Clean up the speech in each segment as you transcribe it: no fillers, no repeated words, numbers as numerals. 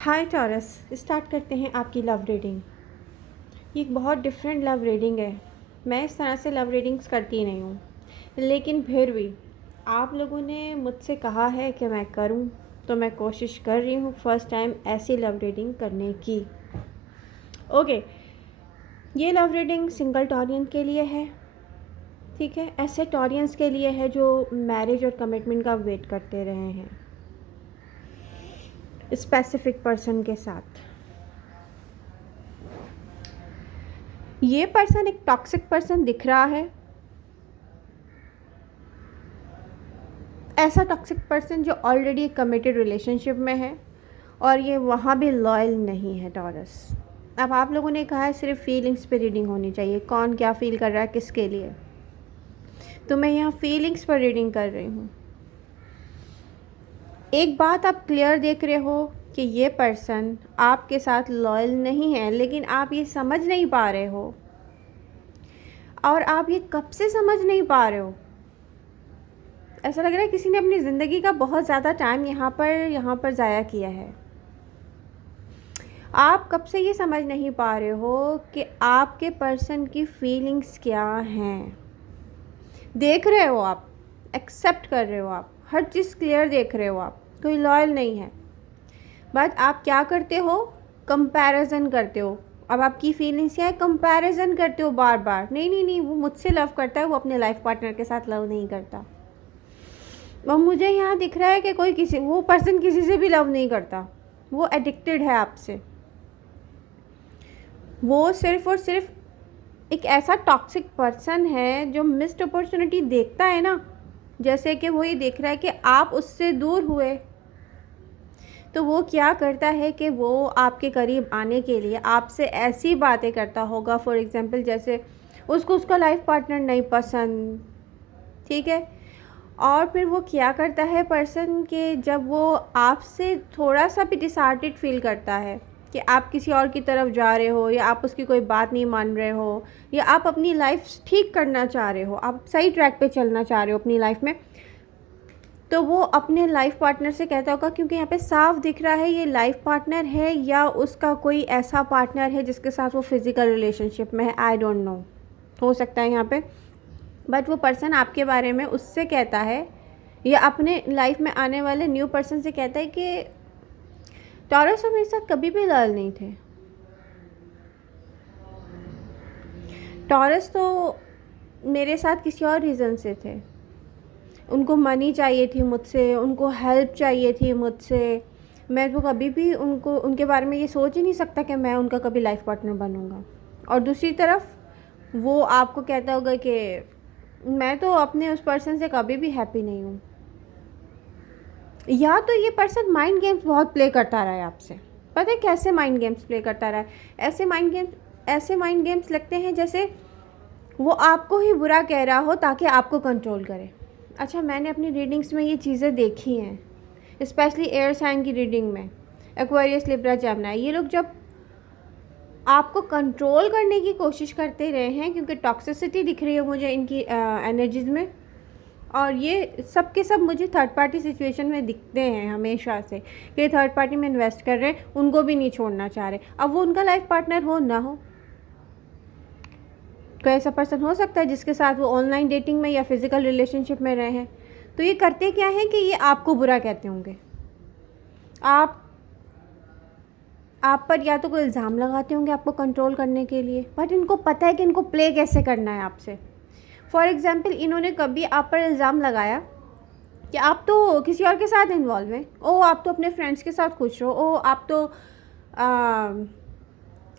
हाय taurus, start करते हैं आपकी लव रीडिंग। ये एक बहुत डिफरेंट लव रीडिंग है। मैं इस तरह से लव रीडिंग्स करती नहीं हूँ, लेकिन फिर भी आप लोगों ने मुझसे कहा है कि मैं करूँ, तो मैं कोशिश कर रही हूँ फर्स्ट टाइम ऐसी लव रीडिंग करने की। ओके, ये लव रीडिंग सिंगल टॉरियन के लिए है, ठीक है। ऐसे टॉरियंस के लिए है जो मैरिज और कमिटमेंट का वेट करते रहे हैं स्पेसिफिक पर्सन के साथ। ये पर्सन एक टॉक्सिक पर्सन दिख रहा है, ऐसा टॉक्सिक पर्सन जो ऑलरेडी एक कमिटेड रिलेशनशिप में है और ये वहाँ भी लॉयल नहीं है टॉरस। अब आप लोगों ने कहा है सिर्फ फीलिंग्स पे रीडिंग होनी चाहिए, कौन क्या फील कर रहा है किसके लिए, तो मैं यहाँ फीलिंग्स पर रीडिंग कर रही हूँ। एक बात आप क्लियर देख रहे हो कि ये पर्सन आपके साथ लॉयल नहीं है, लेकिन आप ये समझ नहीं पा रहे हो। और आप ये कब से समझ नहीं पा रहे हो? ऐसा लग रहा है किसी ने अपनी ज़िंदगी का बहुत ज़्यादा टाइम यहाँ पर ज़ाया किया है। आप कब से ये समझ नहीं पा रहे हो कि आपके पर्सन की फीलिंग्स क्या हैं। देख रहे हो आप, एक्सेप्ट कर रहे हो, आप हर चीज़ क्लियर देख रहे हो, आप कोई लॉयल नहीं है। बट आप क्या करते हो? कंपैरिजन करते हो। अब आपकी फीलिंग्स क्या है? कंपैरिजन करते हो बार बार। नहीं नहीं नहीं, वो मुझसे लव करता है, वो अपने लाइफ पार्टनर के साथ लव नहीं करता। और मुझे यहाँ दिख रहा है कि वो पर्सन किसी से भी लव नहीं करता, वो एडिक्टेड है आपसे। वो सिर्फ और सिर्फ एक ऐसा टॉक्सिक पर्सन है जो मिस्ड अपॉर्चुनिटी देखता है ना, जैसे कि वो ये देख रहा है कि आप उससे दूर हुए, तो वो क्या करता है कि वो आपके करीब आने के लिए आपसे ऐसी बातें करता होगा। फॉर एग्जांपल, जैसे उसको उसका लाइफ पार्टनर नहीं पसंद, ठीक है। और फिर वो क्या करता है पर्सन के, जब वो आपसे थोड़ा सा भी डिसहार्टेड फील करता है कि आप किसी और की तरफ जा रहे हो, या आप उसकी कोई बात नहीं मान रहे हो, या आप अपनी लाइफ ठीक करना चाह रहे हो, आप सही ट्रैक पे चलना चाह रहे हो अपनी लाइफ में, तो वो अपने लाइफ पार्टनर से कहता होगा, क्योंकि यहाँ पे साफ दिख रहा है ये लाइफ पार्टनर है या उसका कोई ऐसा पार्टनर है जिसके साथ वो फिज़िकल रिलेशनशिप में है, आई डोंट नो, हो सकता है यहाँ पे। बट वो पर्सन आपके बारे में उससे कहता है, या अपने लाइफ में आने वाले न्यू पर्सन से कहता है कि टॉरस और मेरे साथ कभी भी लॉयल नहीं थे। टॉरस तो मेरे साथ किसी और रीज़न से थे, उनको मनी चाहिए थी मुझसे, उनको हेल्प चाहिए थी मुझसे। मैं तो कभी भी उनके बारे में ये सोच ही नहीं सकता कि मैं उनका कभी लाइफ पार्टनर बनूंगा। और दूसरी तरफ वो आपको कहता होगा कि मैं तो अपने उस पर्सन से कभी भी हैप्पी नहीं हूँ। या तो ये पर्सन माइंड गेम्स बहुत प्ले करता रहा है आपसे। पता है कैसे माइंड गेम्स प्ले करता रहा है? ऐसे माइंड गेम्स लगते हैं जैसे वो आपको ही बुरा कह रहा हो ताकि आपको कंट्रोल करे। अच्छा, मैंने अपनी रीडिंग्स में ये चीज़ें देखी हैं, स्पेशली एयर साइन की रीडिंग में, एक्वेरियस, लिब्रा, जेमिनी। ये लोग जब आपको कंट्रोल करने की कोशिश करते रहे हैं, क्योंकि टॉक्सिसिटी दिख रही है मुझे इनकी एनर्जीज़ में, और ये सब के सब मुझे थर्ड पार्टी सिचुएशन में दिखते हैं हमेशा से, कि थर्ड पार्टी में इन्वेस्ट कर रहे हैं, उनको भी नहीं छोड़ना चाह रहे। अब वो उनका लाइफ पार्टनर हो ना हो, कोई ऐसा पर्सन हो सकता है जिसके साथ वो ऑनलाइन डेटिंग में या फिज़िकल रिलेशनशिप में रहे हैं। तो ये करते क्या है कि ये आपको बुरा कहते होंगे, आप पर या तो कोई इल्ज़ाम लगाते होंगे आपको कंट्रोल करने के लिए, बट इनको पता है कि इनको प्ले कैसे करना है आपसे। फॉर एग्ज़ाम्पल, इन्होंने कभी आप पर इल्ज़ाम लगाया कि आप तो किसी और के साथ इन्वॉल्व हैं, ओ आप तो अपने फ्रेंड्स के साथ खुश हो, ओ आप तो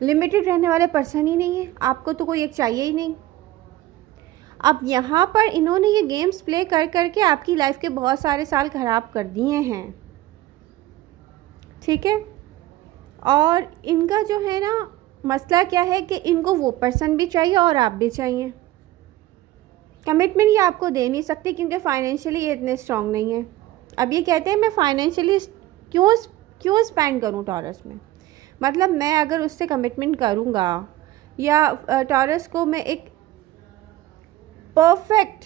लिमिटेड रहने वाले पर्सन ही नहीं है, आपको तो कोई एक चाहिए ही नहीं। अब यहाँ पर इन्होंने ये गेम्स प्ले कर करके आपकी लाइफ के बहुत सारे साल ख़राब कर दिए हैं, ठीक है। और इनका जो है ना मसला क्या है कि इनको वो पर्सन भी चाहिए और आप भी चाहिए। कमिटमेंट ये आपको दे नहीं सकती क्योंकि फाइनेंशियली ये इतने स्ट्रॉन्ग नहीं है। अब ये कहते हैं मैं फाइनेंशियली क्यों स्पेंड करूँ टॉरस में, मतलब मैं अगर उससे कमिटमेंट करूँगा या टॉरस को मैं एक परफेक्ट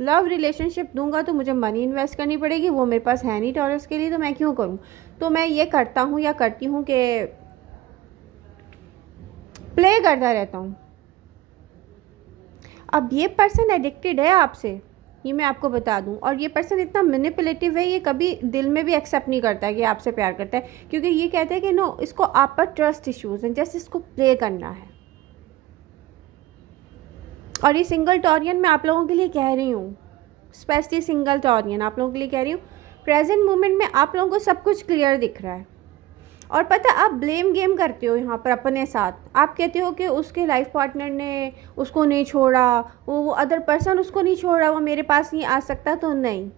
लव रिलेशनशिप दूंगा तो मुझे मनी इन्वेस्ट करनी पड़ेगी, वो मेरे पास है नहीं टॉरस के लिए, तो मैं क्यों करूँ? तो मैं ये करता हूँ या करती हूँ कि प्ले करता रहता हूँ। अब ये पर्सन एडिक्टेड है आपसे, ये मैं आपको बता दूं, और ये पर्सन इतना मैनिपुलेटिव है, ये कभी दिल में भी एक्सेप्ट नहीं करता है कि आपसे प्यार करता है, क्योंकि ये कहता है कि नो, इसको आप पर ट्रस्ट इश्यूज़ हैं, जैसे इसको प्ले करना है। और ये सिंगल टॉरियन मैं आप लोगों के लिए कह रही हूँ, स्पेशली सिंगल टॉरियन आप लोगों के लिए कह रही हूँ। प्रेजेंट मोमेंट में आप लोगों को सब कुछ क्लियर दिख रहा है, और पता आप ब्लेम गेम करते हो यहाँ पर अपने साथ। आप कहते हो कि उसके लाइफ पार्टनर ने उसको नहीं छोड़ा, वो अदर पर्सन उसको नहीं छोड़ा, वो मेरे पास नहीं आ सकता। तो नहीं,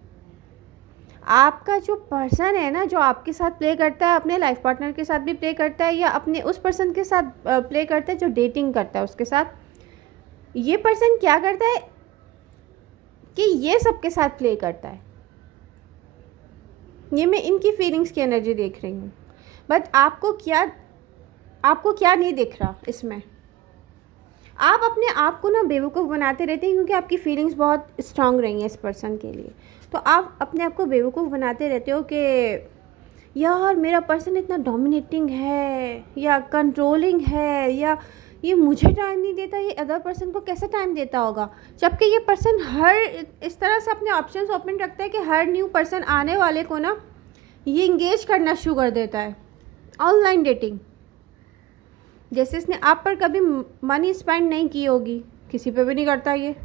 आपका जो पर्सन है ना, जो आपके साथ प्ले करता है, अपने लाइफ पार्टनर के साथ भी प्ले करता है, या अपने उस पर्सन के साथ प्ले करता है जो डेटिंग करता है उसके साथ, ये पर्सन क्या करता है कि ये सबके साथ प्ले करता है। ये मैं इनकी फीलिंग्स की एनर्जी देख रही हूँ, बट आपको क्या नहीं दिख रहा इसमें। आप अपने आप को ना बेवकूफ़ बनाते रहते हैं, क्योंकि आपकी फीलिंग्स बहुत स्ट्रांग रही हैं इस पर्सन के लिए। तो आप अपने आप को बेवकूफ़ बनाते रहते हो कि यार मेरा पर्सन इतना डोमिनेटिंग है या कंट्रोलिंग है, या ये मुझे टाइम नहीं देता, ये अदर पर्सन को कैसे टाइम देता होगा। जबकि ये पर्सन हर इस तरह से अपने ऑप्शंस ओपन रखता है कि हर न्यू पर्सन आने वाले को ना ये इंगेज करना शुरू कर देता है। ऑनलाइन डेटिंग, जैसे इसने आप पर कभी मनी स्पेंड नहीं की होगी, किसी पे भी नहीं करता ये।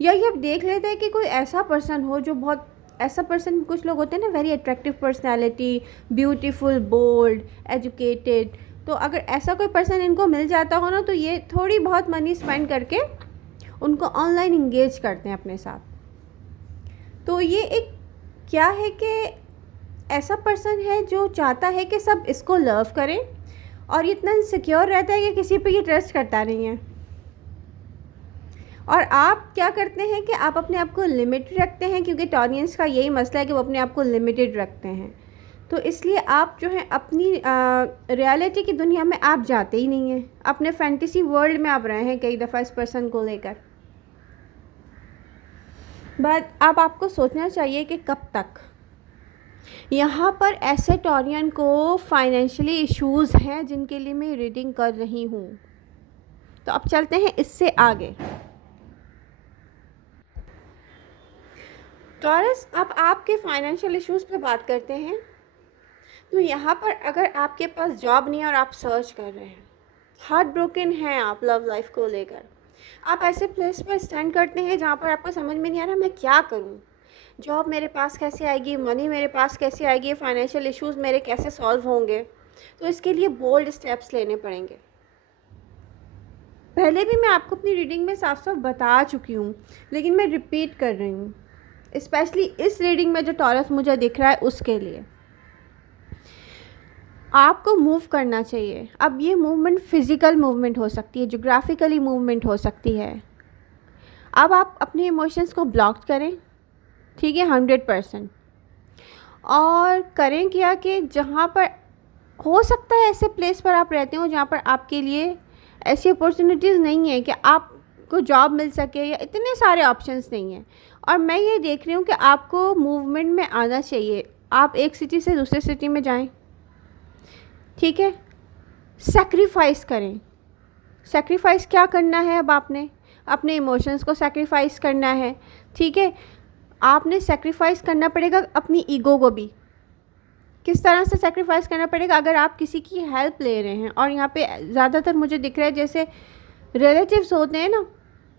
या ये आप देख लेते हैं कि कोई ऐसा पर्सन हो जो बहुत ऐसा पर्सन, कुछ लोग होते हैं ना very attractive personality, beautiful, bold, educated, तो अगर ऐसा कोई पर्सन इनको मिल जाता हो ना, तो ये थोड़ी बहुत मनी स्पेंड करके उनको ऑनलाइन इंगेज करते हैं अपने साथ। तो ये एक क्या है कि ऐसा पर्सन है जो चाहता है कि सब इसको लव करें, और इतना इनसिक्योर रहता है कि किसी पे ये ट्रस्ट करता नहीं है। और आप क्या करते हैं कि आप अपने आप को लिमिटेड रखते हैं, क्योंकि टॉरियंस का यही मसला है कि वो अपने आप को लिमिटेड रखते हैं। तो इसलिए आप जो है अपनी रियलिटी की दुनिया में आप जाते ही नहीं हैं, अपने फैंटेसी वर्ल्ड में आप रहे हैं कई दफ़ा इस पर्सन को लेकर। बट अब आपको सोचना चाहिए कि कब तक। यहाँ पर ऐसे टॉरियन को फाइनेंशियली इश्यूज़ हैं जिनके लिए मैं रीडिंग कर रही हूँ। तो अब चलते हैं इससे आगे। टॉरस, अब आपके फाइनेंशियल इश्यूज़ पे बात करते हैं। तो यहाँ पर अगर आपके पास जॉब नहीं है और आप सर्च कर रहे हैं, हार्ट ब्रोकन हैं आप लव लाइफ को लेकर, आप ऐसे प्लेस पर स्टैंड करते हैं जहाँ पर आपको समझ में नहीं आ रहा मैं क्या करूँ, जॉब मेरे पास कैसे आएगी, मनी मेरे पास कैसे आएगी, फाइनेंशियल इश्यूज़ मेरे कैसे सॉल्व होंगे। तो इसके लिए बोल्ड स्टेप्स लेने पड़ेंगे। पहले भी मैं आपको अपनी रीडिंग में साफ साफ बता चुकी हूँ, लेकिन मैं रिपीट कर रही हूँ, स्पेशली इस रीडिंग में जो टॉरस मुझे दिख रहा है उसके लिए। आपको मूव करना चाहिए। अब ये मूवमेंट फ़िज़िकल मूवमेंट हो सकती है, जोग्राफिकली मूवमेंट हो सकती है। अब आप अपने इमोशंस को ब्लॉक करें, ठीक है, 100%। और करें क्या कि जहाँ पर हो सकता है ऐसे प्लेस पर आप रहते हो जहाँ पर आपके लिए ऐसी अपॉर्चुनिटीज़ नहीं है कि आपको जॉब मिल सके, या इतने सारे ऑप्शंस नहीं हैं। और मैं ये देख रही हूँ कि आपको मूवमेंट में आना चाहिए। आप एक सिटी से दूसरे सिटी में जाएं, ठीक है, सेक्रीफाइस करें। सेक्रीफाइस क्या करना है, अब आपने अपने इमोशंस को सेक्रीफाइस करना है, ठीक है। आपने सेक्रीफाइस करना पड़ेगा अपनी ईगो को भी। किस तरह से सेक्रीफाइस करना पड़ेगा? अगर आप किसी की हेल्प ले रहे हैं, और यहाँ पे ज़्यादातर मुझे दिख रहा है जैसे रिलेटिव्स होते हैं ना,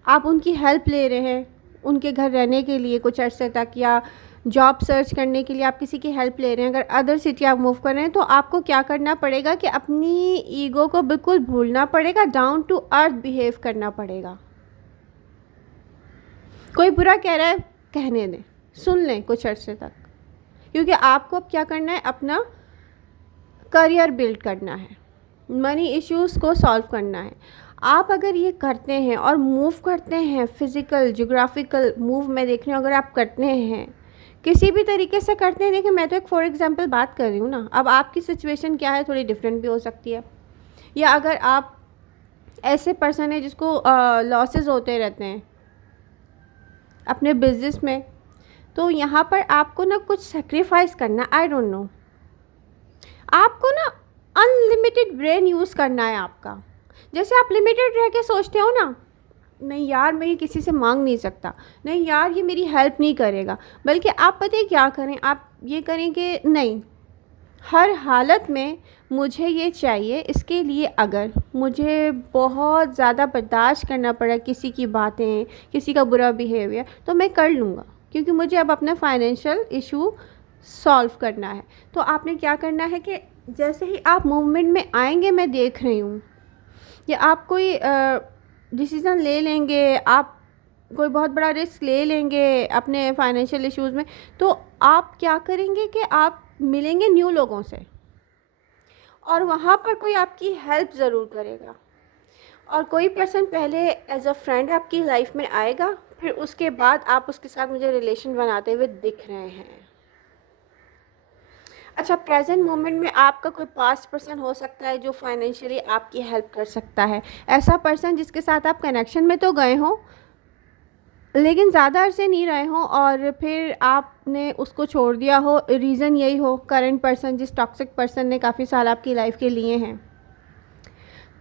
आप उनकी हेल्प ले रहे हैं उनके घर रहने के लिए कुछ अर्से तक, या जॉब सर्च करने के लिए आप किसी की हेल्प ले रहे हैं। अगर अदर सिटी आप मूव कर रहे हैं, तो आपको क्या करना पड़ेगा कि अपनी ईगो को बिल्कुल भूलना पड़ेगा, डाउन टू अर्थ बिहेव करना पड़ेगा। कोई बुरा कह रहा है, कहने दें, सुन लें कुछ अर्से तक, क्योंकि आपको अब क्या करना है, अपना करियर बिल्ड करना है, मनी इश्यूज़ को सॉल्व करना है। आप अगर ये करते हैं और मूव करते हैं, फिज़िकल जोग्राफिकल मूव में देख रही हूँ, अगर आप करते हैं किसी भी तरीके से करते हैं, देखिए मैं तो एक फॉर एग्जांपल बात कर रही हूँ ना, अब आपकी सिचुएशन क्या है थोड़ी डिफरेंट भी हो सकती है। या अगर आप ऐसे पर्सन है जिसको लॉसेस होते रहते हैं अपने बिजनेस में, तो यहाँ पर आपको ना कुछ सेक्रीफाइस करना, आई डोंट नो, आपको ना अनलिमिटेड ब्रेन यूज़ करना है आपका। जैसे आप लिमिटेड रह के सोचते हो ना, नहीं यार मैं ये किसी से मांग नहीं सकता, नहीं यार ये मेरी हेल्प नहीं करेगा, बल्कि आप पता है क्या करें, आप ये करें कि नहीं, हर हालत में मुझे ये चाहिए, इसके लिए अगर मुझे बहुत ज़्यादा बर्दाश्त करना पड़ा किसी की बातें, किसी का बुरा बिहेवियर, तो मैं कर लूँगा, क्योंकि मुझे अब अपना फाइनेंशियल इशू सॉल्व करना है। तो आपने क्या करना है कि जैसे ही आप मूवमेंट में आएंगे, मैं देख रही हूँ, या आप कोई डिसीज़न ले लेंगे, आप कोई बहुत बड़ा रिस्क ले लेंगे अपने फाइनेंशियल इश्यूज़ में, तो आप क्या करेंगे कि आप मिलेंगे न्यू लोगों से, और वहाँ पर कोई आपकी हेल्प ज़रूर करेगा, और कोई पर्सन पहले एज अ फ्रेंड आपकी लाइफ में आएगा, फिर उसके बाद आप उसके साथ मुझे रिलेशन बनाते हुए दिख रहे हैं। अच्छा, प्रेजेंट मोमेंट में आपका कोई पास्ट पर्सन हो सकता है जो फाइनेंशियली आपकी हेल्प कर सकता है। ऐसा पर्सन जिसके साथ आप कनेक्शन में तो गए हों, लेकिन ज़्यादा अरसे नहीं रहे हों, और फिर आपने उसको छोड़ दिया हो, रीज़न यही हो करंट पर्सन, जिस टॉक्सिक पर्सन ने काफ़ी साल आपकी लाइफ के लिए हैं,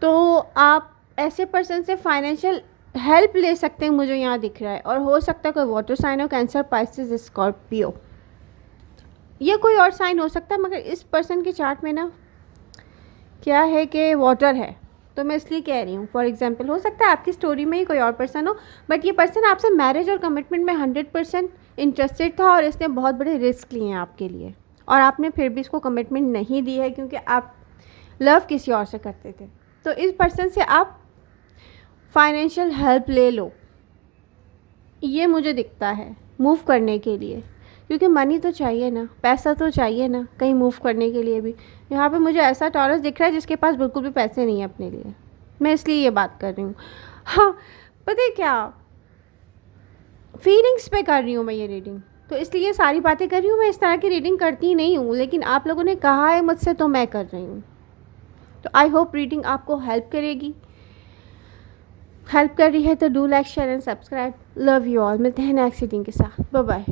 तो आप ऐसे पर्सन से फाइनेंशियल हेल्प ले सकते हैं, मुझे यहाँ दिख रहा है। और हो सकता है कोई वाटर साइन हो, कैंसर, पाइसेस, स्कॉर्पियो, ये कोई और साइन हो सकता है, मगर इस पर्सन के चार्ट में ना क्या है कि वाटर है, तो मैं इसलिए कह रही हूँ। फॉर एग्जांपल हो सकता है आपकी स्टोरी में ही कोई और पर्सन हो, बट ये पर्सन आपसे मैरिज और कमिटमेंट में 100% इंटरेस्टेड था, और इसने बहुत बड़े रिस्क लिए हैं आपके लिए, और आपने फिर भी इसको कमिटमेंट नहीं दी है, क्योंकि आप लव किसी और से करते थे। तो इस पर्सन से आप फाइनेंशियल हेल्प ले लो, ये मुझे दिखता है मूव करने के लिए, क्योंकि मनी तो चाहिए ना, पैसा तो चाहिए ना कहीं मूव करने के लिए भी। यहाँ पे मुझे ऐसा टॉरस दिख रहा है जिसके पास बिल्कुल भी पैसे नहीं है अपने लिए, मैं इसलिए ये बात कर रही हूँ। हाँ, पता है क्या, फीलिंग्स पे कर रही हूँ मैं ये रीडिंग, तो इसलिए सारी बातें कर रही हूँ। मैं इस तरह की रीडिंग करती ही नहीं हूँ, लेकिन आप लोगों ने कहा है मुझसे, तो मैं कर रही हूँ। तो आई होप रीडिंग आपको हेल्प करेगी। हेल्प कर रही है तो do like, share and subscribe. Love you all. मिलते हैं नेक्स्ट रीडिंग के साथ। Bye bye.